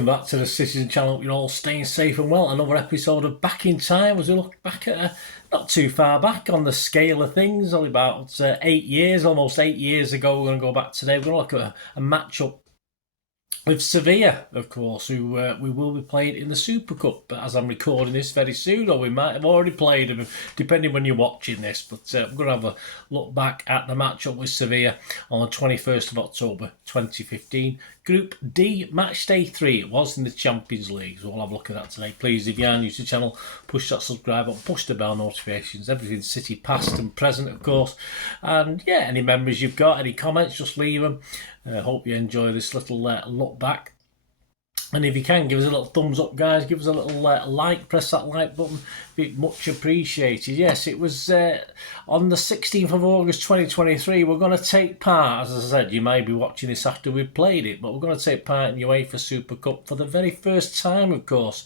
welcome back to the Citizen channel. You're all staying safe and well. Another episode of Back in Time as we look back at not too far back on the scale of things, only about 8 years, almost 8 years ago. We're going to go back today. We're going to look at a matchup with Sevilla, of course, who we will be playing in the Super Cup. But as I'm recording this very soon, or we might have already played them, depending when you're watching this. But we're going to have a look back at the matchup with Sevilla on the 21st of October 2015. Group D, match day 3. It was in the Champions League, so we'll have a look at that today. Please, if you are new to the channel, push that subscribe button, push the bell notifications, everything City past and present, of course. And yeah, any memories you've got, any comments, just leave them. Hope you enjoy this little look back. And if you can, give us a little thumbs up, guys. Give us a little like. Press that like button. Be much appreciated. Yes, it was on the 16th of August 2023. We're going to take part, as I said, you may be watching this after we've played it, but we're going to take part in the UEFA Super Cup for the very first time, of course,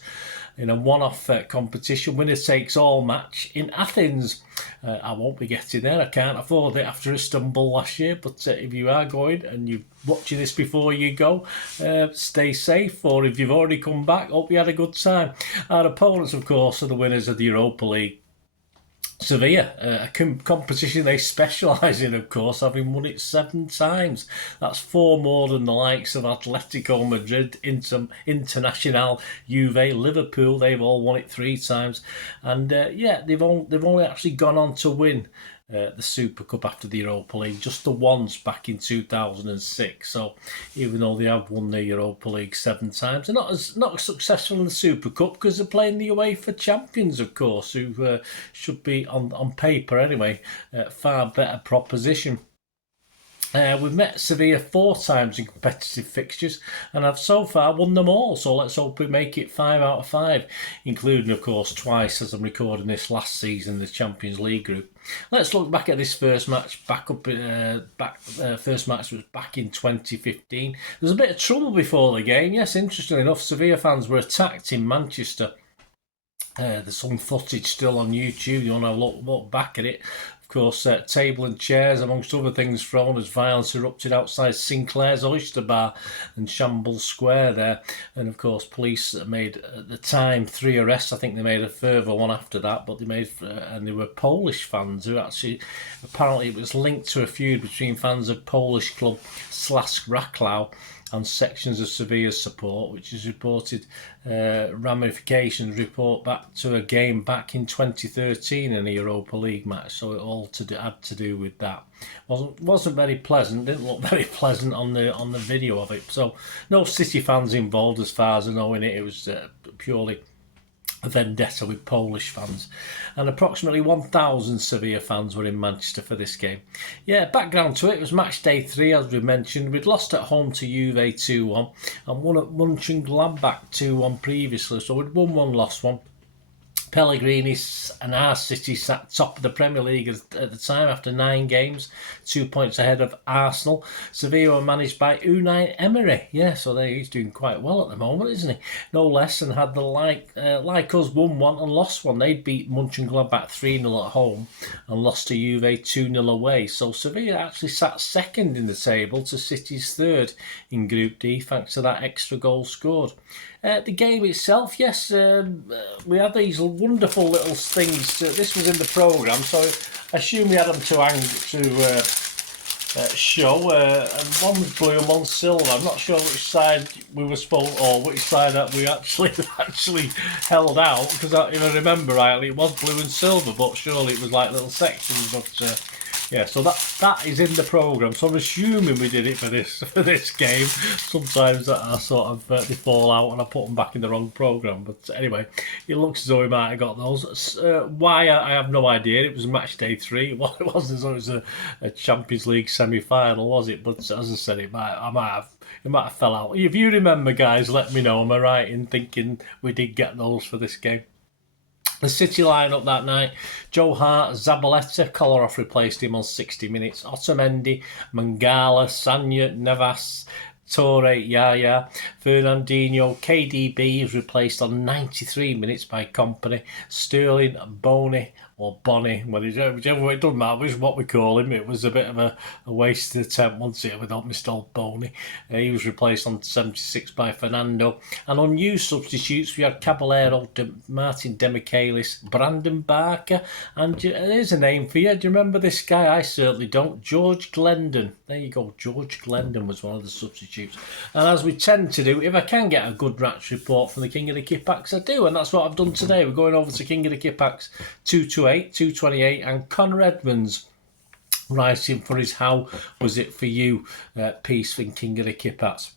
in a one-off competition, winner takes all match in Athens. I won't be getting there. I can't afford it after Istanbul last year. But if you are going and you're watching this before you go, stay safe. Or if you've already come back, hope you had a good time. Our opponents, of course, are the winners of the Europa League. Sevilla, a competition they specialise in, of course, having won it 7 times. That's 4 more than the likes of Atletico Madrid, Internacional, Juve, Liverpool. They've all won it 3 times, and yeah, they've only actually gone on to win the Super Cup after the Europa League just the once back in 2006. So even though they have won the Europa League 7 times, they're not as successful in the Super Cup because they're playing the UEFA champions, of course, who should be on paper anyway far better proposition. We've met Sevilla 4 times in competitive fixtures and have so far won them all, so let's hope we make it 5 out of 5, including, of course, twice, as I'm recording this, last season, the Champions League group. Let's look back at this first match. First match was back in 2015. There was a bit of trouble before the game. Yes, interestingly enough, Sevilla fans were attacked in Manchester. There's some footage still on YouTube. You want to look back at it. Of course, table and chairs, amongst other things, thrown as violence erupted outside Sinclair's Oyster Bar and Shambles Square there. And of course, police made, at the time, 3 arrests. I think they made a further one after that, but and they were Polish fans who actually, apparently it was linked to a feud between fans of Polish club Slask Raklau and sections of Sevilla's support, which is reported ramifications report back to a game back in 2013 in a Europa League match. So it all had to do with that. Wasn't very pleasant. Didn't look very pleasant on the video of it. So no City fans involved as far as I know in it. It was purely a vendetta with Polish fans, and approximately 1,000 Sevilla fans were in Manchester for this game. Yeah, background to it was match day 3, as we mentioned. We'd lost at home to Juve 2-1 and won at Mönchengladbach 2-1 previously, so we'd won 1, lost 1. Pellegrini and our City sat top of the Premier League at the time after 9 games, 2 points ahead of Arsenal. Sevilla were managed by Unai Emery. Yeah, so he's doing quite well at the moment, isn't he? No less, and had the like us won 1 and lost 1. They'd beat Mönchengladbach 3-0 at home and lost to Juve 2-0 away. So Sevilla actually sat second in the table to City's 3rd in Group D, thanks to that extra goal scored. The game itself, yes, we had these wonderful little things. This was in the programme, so I assume we had them to show. And one was blue and one silver. I'm not sure which side we were supposed, or which side that we actually held out, because if I remember rightly, it was blue and silver, but surely it was like little sections. But yeah, so that is in the programme. So I'm assuming we did it for this game. Sometimes I sort of they fall out and I put them back in the wrong programme. But anyway, it looks as though we might have got those. Why, I have no idea. It was match day 3. It wasn't as though it was a Champions League semi-final, was it? But as I said, it might have fell out. If you remember, guys, let me know. Am I right in thinking we did get those for this game? The City line-up that night: Joe Hart, Zabaleta, Kolarov replaced him on 60 minutes, Otamendi, Mangala, Sanya, Navas, Torre, Yaya, Fernandinho, KDB is replaced on 93 minutes by Company, Sterling, Boney, or Bonnie, whichever way, it doesn't matter which what we call him. It was a bit of a wasted attempt, wasn't it, without Mr. Old Boney. He was replaced on 76 by Fernando. And on new substitutes, we had Caballero, Martin Demichelis, Brandon Barker, and there's a name for you. Do you remember this guy? I certainly don't. George Glendon. There you go. George Glendon was one of the substitutes. And as we tend to do, if I can get a good match report from the King of the Kippax, I do. And that's what I've done today. We're going over to King of the Kippax 228, 228, and Connor Edmonds writing for his How Was It For You piece from King of the Kippax.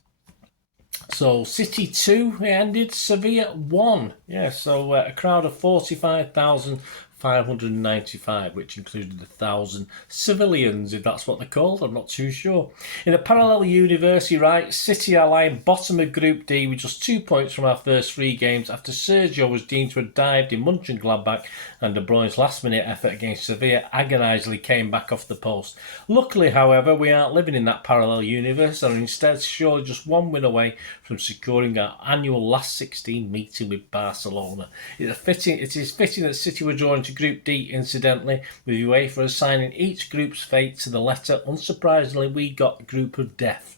So City 2 ended, Sevilla 1. Yeah, so a crowd of 45,595, which included 1,000 civilians, if that's what they're called. I'm not too sure. In a parallel universe, he writes, City are lying bottom of Group D with just 2 points from our first 3 games after Sergio was deemed to have dived in Mönchengladbach and De Bruyne's last-minute effort against Sevilla agonisingly came back off the post. Luckily, however, we aren't living in that parallel universe and are instead surely just 1 win away from securing our annual last 16 meeting with Barcelona. It is fitting that City were drawn to Group D, incidentally, with UEFA assigning each group's fate to the letter. Unsurprisingly, we got Group of Death.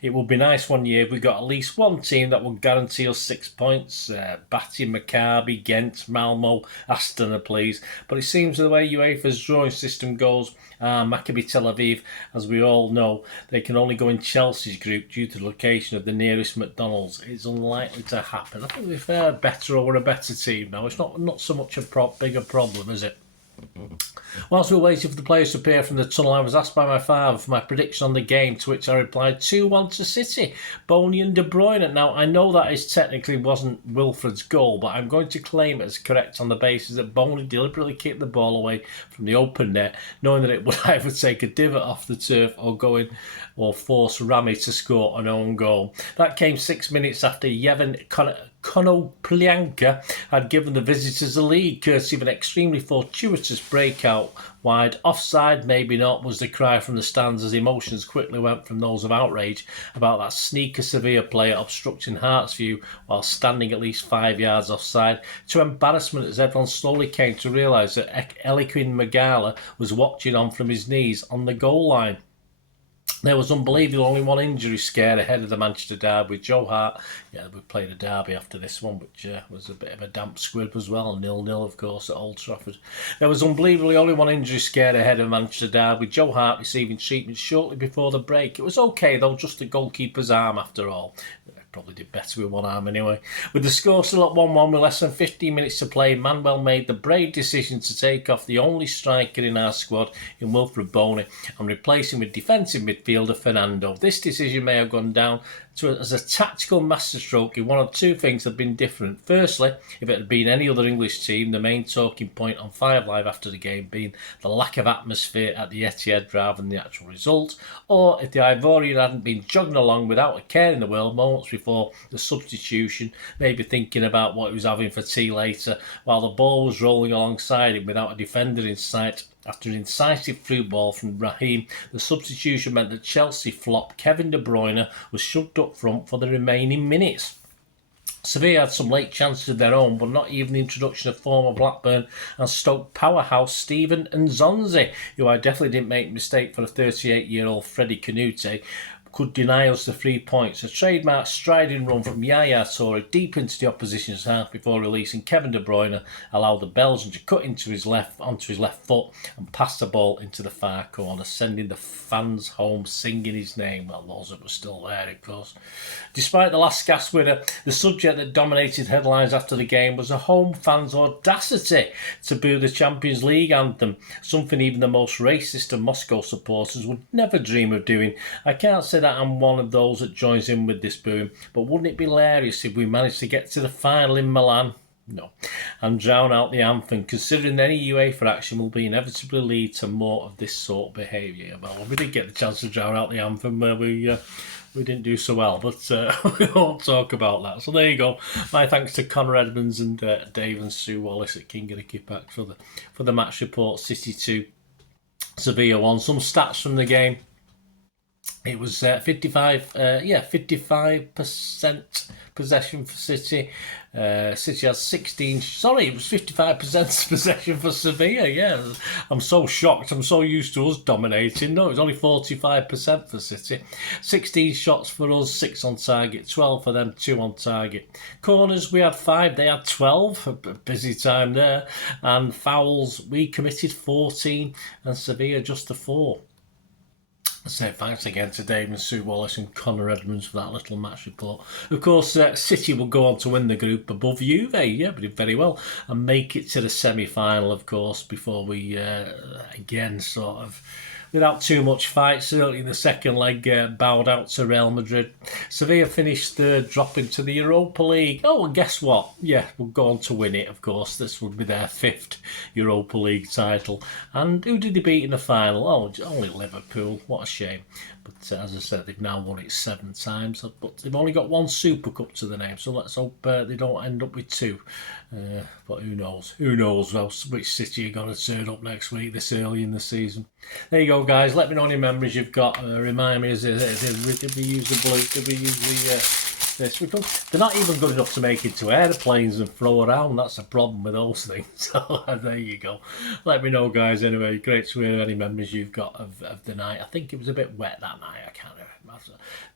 It would be nice one year if we got at least one team that would guarantee us 6 points. Bati, Maccabi, Ghent, Malmo, Astana, please. But it seems the way UEFA's drawing system goes, Maccabi Tel Aviv, as we all know, they can only go in Chelsea's group due to the location of the nearest McDonald's. It's unlikely to happen. I think if they're better or we're a better team now, it's not so much a bigger problem, is it? Whilst we were waiting for the players to appear from the tunnel, I was asked by my father for my prediction on the game, to which I replied 2-1 to City, Boney and De Bruyne. Now, I know that is technically wasn't Wilfred's goal, but I'm going to claim it as correct on the basis that Boney deliberately kicked the ball away from the open net, knowing that it would either take a divot off the turf or force Rami to score an own goal. That came 6 minutes after Yevhen Konoplyanka had given the visitors the lead, courtesy of an extremely fortuitous breakout wide. Offside, maybe not, was the cry from the stands as emotions quickly went from those of outrage about that sneaker Sevilla player obstructing Hart's view while standing at least 5 yards offside, to embarrassment as everyone slowly came to realise that Eliaquim Magala was watching on from his knees on the goal line. There was unbelievably only one injury scare ahead of the Manchester derby with Joe Hart. Yeah, we played a derby after this one, which was a bit of a damp squib as well. 0-0, of course, at Old Trafford. There was unbelievably only one injury scare ahead of Manchester derby with Joe Hart receiving treatment shortly before the break. It was okay, though, just the goalkeeper's arm after all. Probably did better with one arm anyway. With the score still at 1-1 with less than 15 minutes to play, Manuel made the brave decision to take off the only striker in our squad in Wilfred Boney and replace him with defensive midfielder Fernando. This decision may have gone down as a tactical masterstroke if one or two things had been different. Firstly, if it had been any other English team, the main talking point on 5 Live after the game being the lack of atmosphere at the Etihad rather than the actual result, or if the Ivorian hadn't been jogging along without a care in the world moments before the substitution, maybe thinking about what he was having for tea later, while the ball was rolling alongside him without a defender in sight. After an incisive through ball from Raheem, the substitution meant that Chelsea flop Kevin De Bruyne was shoved up front for the remaining minutes. Sevilla had some late chances of their own, but not even the introduction of former Blackburn and Stoke powerhouse Steven Nzonzi, who I definitely didn't make a mistake for a 38-year-old Freddie Canute, could deny us the 3 points. A trademark striding run from Yaya Toure deep into the opposition's half before releasing Kevin De Bruyne allowed the Belgian to cut onto his left foot and pass the ball into the far corner, sending the fans home singing his name. Well, those that were still there, of course. Despite the last gasp winner, the subject that dominated headlines after the game was the home fans' audacity to boo the Champions League anthem, something even the most racist of Moscow supporters would never dream of doing. I can't say that I'm one of those that joins in with this booing, but wouldn't it be hilarious if we managed to get to the final in Milan? No. And drown out the anthem, considering any UEFA action will be inevitably lead to more of this sort of behaviour. Well, we did get the chance to drown out the anthem where we didn't do so well, but we won't talk about that. So there you go. My thanks to Connor Edmonds and Dave and Sue Wallace at King of the Kippax for the match report. City 2, Sevilla 1. Some stats from the game. It was 55% possession for City. City has 16. Sorry, it was 55% possession for Sevilla. Yeah, I'm so shocked. I'm so used to us dominating. No, it was only 45% for City. 16 shots for us, 6 on target, 12 for them, 2 on target. Corners, we had 5. They had 12. A busy time there. And fouls, we committed 14, and Sevilla just 4. So thanks again to Dave and Sue Wallace and Connor Edmonds for that little match report. Of course, City will go on to win the group above Juve. Yeah, we did very well. And make it to the semi-final, of course, before we, again, sort of, without too much fight, certainly in the second leg, bowed out to Real Madrid. Sevilla finished third, dropping to the Europa League. Oh, and guess what? Yeah, we'll go on to win it, of course. This would be their 5th Europa League title. And who did they beat in the final? Oh, only Liverpool. What a shame. But as I said, they've now won it 7 times. But they've only got 1 Super Cup to the name, so let's hope they don't end up with 2. But who knows? Who knows which City are going to turn up next week this early in the season. There you go, guys. Let me know any memories you've got. Remind me, did we use the blue? Did we use the this? They're not even good enough to make it to airplanes and throw around. That's a problem with those things. So there you go. Let me know, guys. Anyway, great to hear any memories you've got of the night. I think it was a bit wet that night. I can't remember.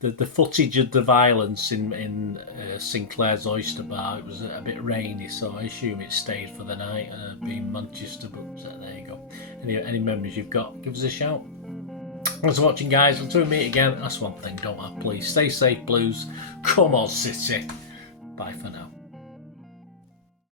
The footage of the violence in Sinclair's Oyster Bar, it was a bit rainy, so I assume it stayed for the night, being Manchester. But there you go. Any memories you've got, give us a shout. Thanks for watching, guys. Until we meet again, that's one thing, don't I? Please stay safe, Blues. Come on, City. Bye for now.